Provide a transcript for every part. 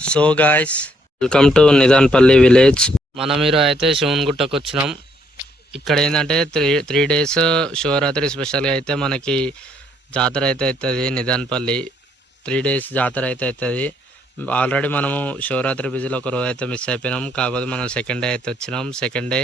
So guys, welcome to Nidanpalli village. మనం ఈరోజు అయితే శివన్గుట్టకు వచ్చినాం. ఇక్కడ ఏంటంటే త్రీ డేస్ శివరాత్రి స్పెషల్గా అయితే మనకి జాతర అయితే అవుతుంది. నిదాన్పల్లి 3 days జాతర అయితే అవుతుంది. ఆల్రెడీ మనము శివరాత్రి బిజీలో ఒక రోజు అయితే మిస్ అయిపోయినాం. కాకపోతే మనం సెకండ్ డే అయితే వచ్చినాం. సెకండ్ డే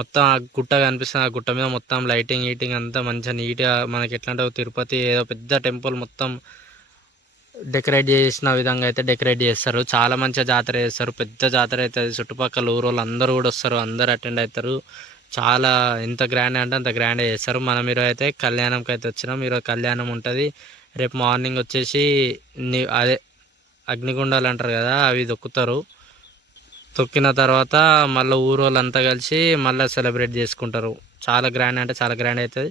మొత్తం ఆ గుట్ట కనిపిస్తుంది. ఆ గుట్ట మీద మొత్తం లైటింగ్ అంతా మంచిగా నీట్గా మనకి ఎట్లా అంటే తిరుపతి ఏదో పెద్ద టెంపుల్ మొత్తం డెకరేట్ చేసిన విధంగా అయితే డెకరేట్ చేస్తారు. చాలా మంచిగా జాతర చేస్తారు. పెద్ద జాతర అవుతుంది. చుట్టుపక్కల ఊరు వాళ్ళు అందరూ కూడా వస్తారు. అందరు అటెండ్ అవుతారు. చాలా ఎంత గ్రాండ్ అంటే అంత గ్రాండ్ చేస్తారు. మనం ఈరోజు అయితే కళ్యాణంకి అయితే వచ్చినాం. ఈరోజు కళ్యాణం ఉంటుంది. రేపు మార్నింగ్ వచ్చేసి అదే అగ్నిగుండాలు అంటారు కదా, అవి దొక్కుతారు. తొక్కిన తర్వాత మళ్ళీ ఊరు వాళ్ళంతా కలిసి మళ్ళీ సెలబ్రేట్ చేసుకుంటారు. చాలా గ్రాండ్ అంటే చాలా గ్రాండ్ అవుతుంది.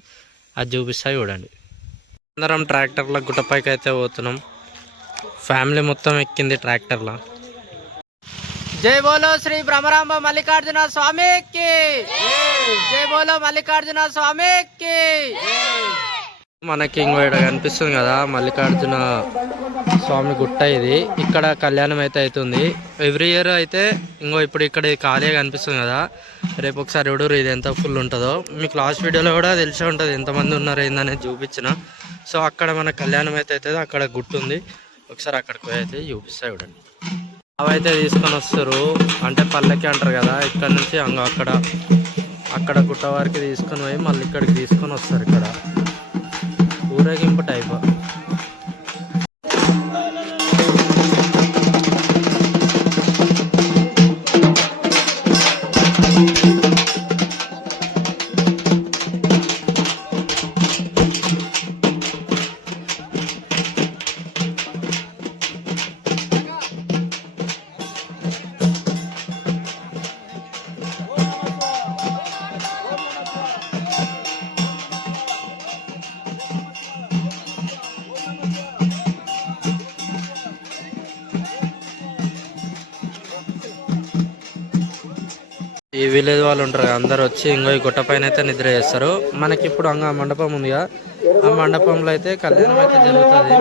అది చూపిస్తా చూడండి. అందరం ట్రాక్టర్ల గుట్టపైకి అయితే పోతున్నాం. ఫ్యామిలీ మొత్తం ఎక్కింది ట్రాక్టర్లో. జై బోలో శ్రీ బ్రహ్మరాంబ మల్లికార్జున స్వామికి, జై బోలో మల్లికార్జున స్వామికి. మనకి ఇంకో ఇక్కడ కనిపిస్తుంది కదా మల్లికార్జున స్వామి గుట్ట. ఇది ఇక్కడ కళ్యాణం అయితే అవుతుంది ఎవ్రీ ఇయర్. అయితే ఇప్పుడు ఇక్కడ ఖాళీగా కనిపిస్తుంది కదా. రేపు ఒకసారి ఎవడరు ఇది ఎంత ఫుల్ ఉంటుందో మీకు లాస్ట్ వీడియోలో కూడా తెలిసే ఉంటుంది ఎంతమంది ఉన్నారు ఏందనేది చూపించిన. సో అక్కడ మన కళ్యాణం అయితే అవుతుంది. అక్కడ గుట్టు ఉంది. ఒకసారి అక్కడికి పోయి అయితే చూపిస్తా చూడండి. అవైతే తీసుకొని వస్తారు అంటే పల్లెకి అంటారు కదా. ఇక్కడ నుంచి అక్కడ గుట్ట వారికి తీసుకొని పోయి మళ్ళీ ఇక్కడికి తీసుకొని వస్తారు. ఇక్కడ ఊరేగింపు టైప్. ఈ విలేజ్ వాళ్ళు ఉంటారు అందరు వచ్చి ఈ గుట్ట పైన అయితే నిద్ర చేస్తారు. మనకి ఇప్పుడు ఆ మండపం ఉందిగా, ఆ మండపంలో అయితే కళ్యాణం అయితే జరుగుతుంది.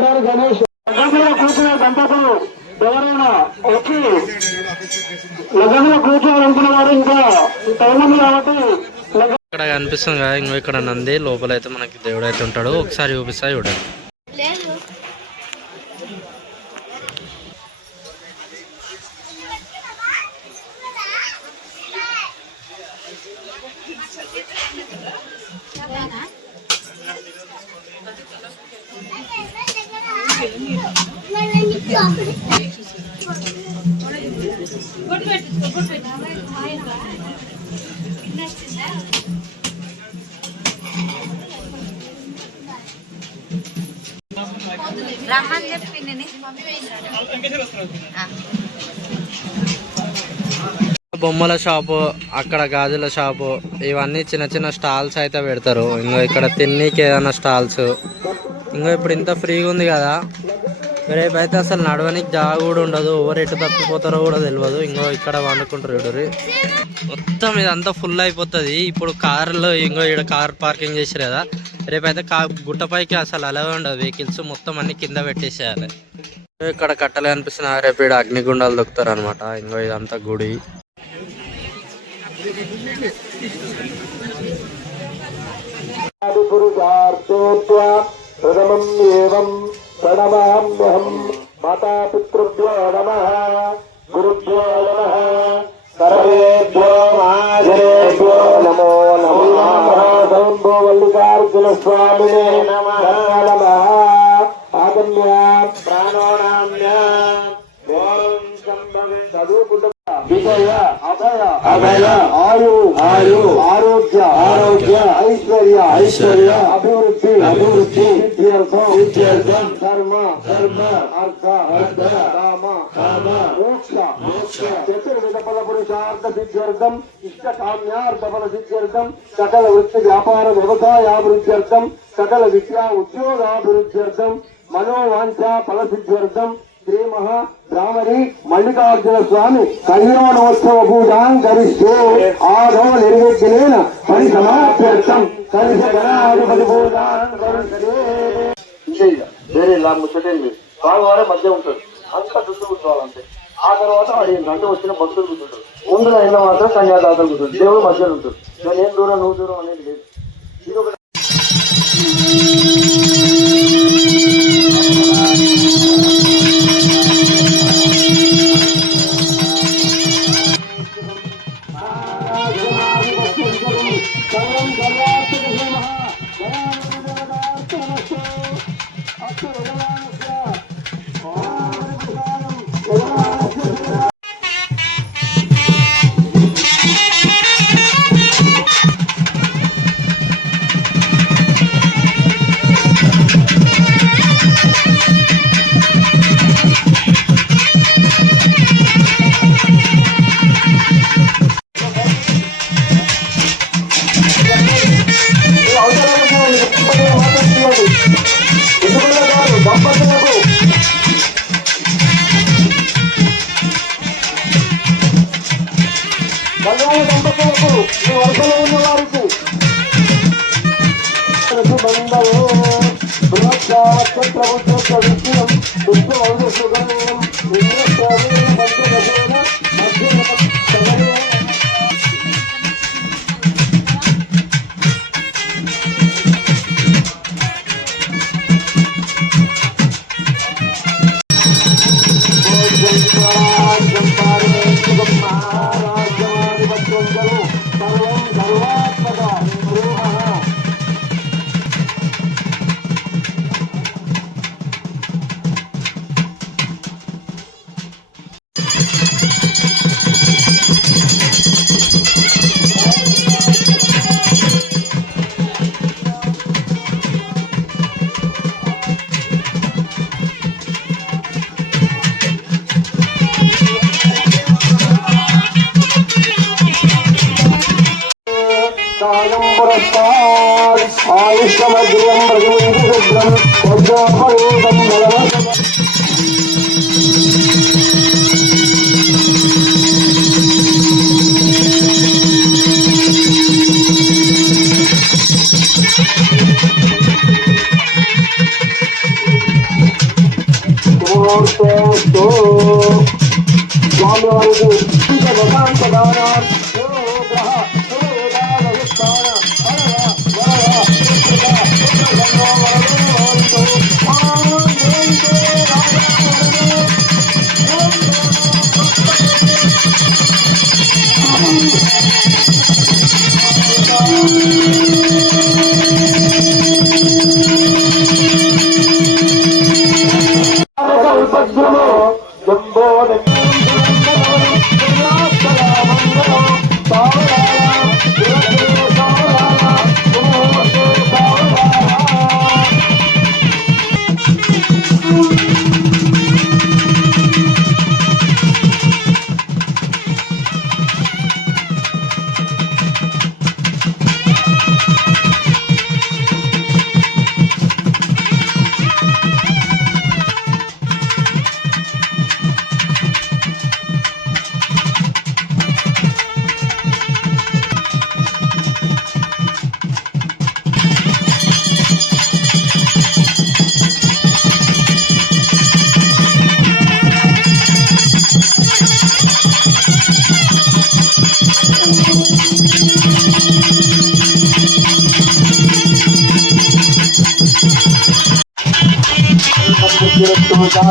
ఇక్కడ కనిపిస్తుంది కదా ఇక్కడ నంది లోపల అయితే మనకి దేవుడు అయితే ఉంటాడు. ఒకసారి చూపిస్తా చూడండి. బొమ్మల షాపు, అక్కడ గాజుల షాపు, ఇవన్నీ చిన్న చిన్న స్టాల్స్ అయితే పెడతారు. ఇక్కడ తిన్నీకి ఏదైనా స్టాల్స్. ఇప్పుడు ఇంత ఫ్రీగా ఉంది కదా, రేపు అయితే అసలు నడవనికి జాగా కూడా ఉండదు. ఎవరు ఎటు తప్పిపోతారో కూడా తెలియదు. ఇక్కడ వండుకుంటారు చూడరు. మొత్తం ఇదంతా ఫుల్ అయిపోతుంది. ఇప్పుడు కార్లో ఇక్కడ కార్ పార్కింగ్ చేసారు కదా. రేపైతే గుట్టపైకి అసలు అలా ఉండదు. వెహికల్స్ మొత్తం అన్ని కింద పెట్టేసేయాలి. ఇక్కడ కట్టలు కనిపిస్తున్నా. రేపు ఇక్కడ అగ్నిగుండాలు దొక్కుతారు అనమాట. ఇదంతా గుడి. ప్రణమామ్యహం మాతాపితృభ్యో నమః గురుభ్యో నమః సర్వేభ్యో మహాజనేభ్యో నమో నమః. శంభో మల్లికార్జున స్వామినే నమః నమః. ఆగమ్య ప్రాణోనామ్య ఓం సంభవే చదువుకుంటూ విజయ అభయ అభయ ఆయు ఆయు ఆరోగ్య ఆరోగ్య ఐశ్వర్య ఐశ్వర్య అభివృద్ధి అభివృద్ధి సిద్ధ్యర్థం ధర్మ ధర్మ అర్థ అర్థ కామ కామ మోక్ష మోక్ష చతుర్విధ ఫల పురుషార్థ సిద్ధ్యర్థం ఇష్ట కామ్యార్థ ఫల సిద్ధ్యర్థం సకల వృత్తి వ్యాపార వ్యవసాయాభివృద్ధ్యర్థం సకల విద్యా ఉద్యోగాభివృద్ధ్యర్థం మనోవాంఛ ఫల సిద్ధ్యర్థం శ్రీ మహా బ్రాహ్మణి మల్లికార్జున స్వామి కళ్యాణోత్సవ పూజాం కరిష్యే ఆదౌ నిర్విఘ్నేన పరిసమాప్యర్థం కలిసి గణాధిపతి పూజాం కరిష్యే. వేరే ఇలా ముచ్చటేం లేదు. స్వామివారే మధ్య ఉంటాడు. అంత చుట్టూ కూర్చోవాలి అంతే. ఆ తర్వాత వాడు ఏంటంటే వచ్చిన భక్తులు కూర్చుంటారు. ముందు అయినా మాత్రం కన్యాదాతలు కూర్చుంటారు. దేవుడు మధ్యలో ఉంటుంది. నేను దూరం నువ్వు దూరం అనేది లేదు. ఇది ఒక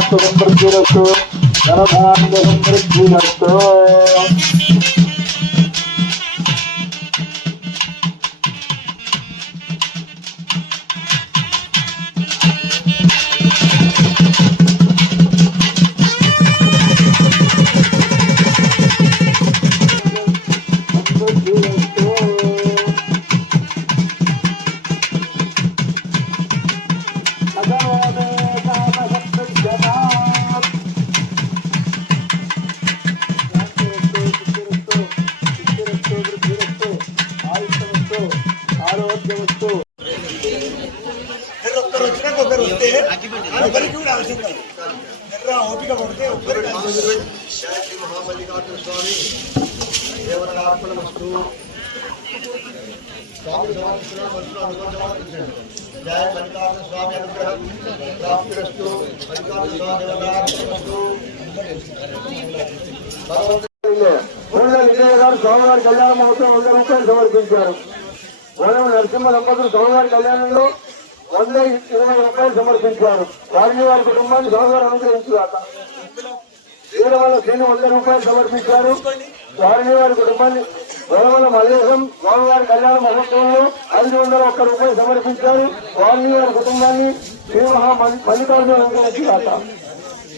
సమృద్ధిరస్తు ధనధాన్య సమృద్ధిరస్తు. ఓపిక పడితే మహామల్లికార్జున స్వామి దేవరార్పణ వస్తు స్వామి సమర్పిస్తున్నాడు, మనసులో అనుకోని సమర్పించండి. జయ మల్లికార్జున స్వామి అనుగ్రహం ప్రాప్తిరస్తు. మల్లికార్జున స్వామి అనుగ్రహం ఊళ్ళో విజయ గారు స్వామివారి కళ్యాణ మహోత్సవం 100 రూపాయలు సమర్పించారు. వనం నరసింహ దంపతులు స్వామివారి కళ్యాణంలో 120 రూపాయలు సమర్పించారు. వారిని వారి కుటుంబాన్ని స్వామివారు అనుగ్రహించుగాక. వీరవల్ల శ్రీని 100 రూపాయలు సమర్పించారు. వారిని వారి కుటుంబాన్ని వరవల మల్లేశం స్వామివారి కళ్యాణ మహోత్సవంలో 501 రూపాయలు సమర్పించారు. వారిని వారి కుటుంబాన్ని శ్రీ మల్లికార్జున అనుగ్రహించుగాక.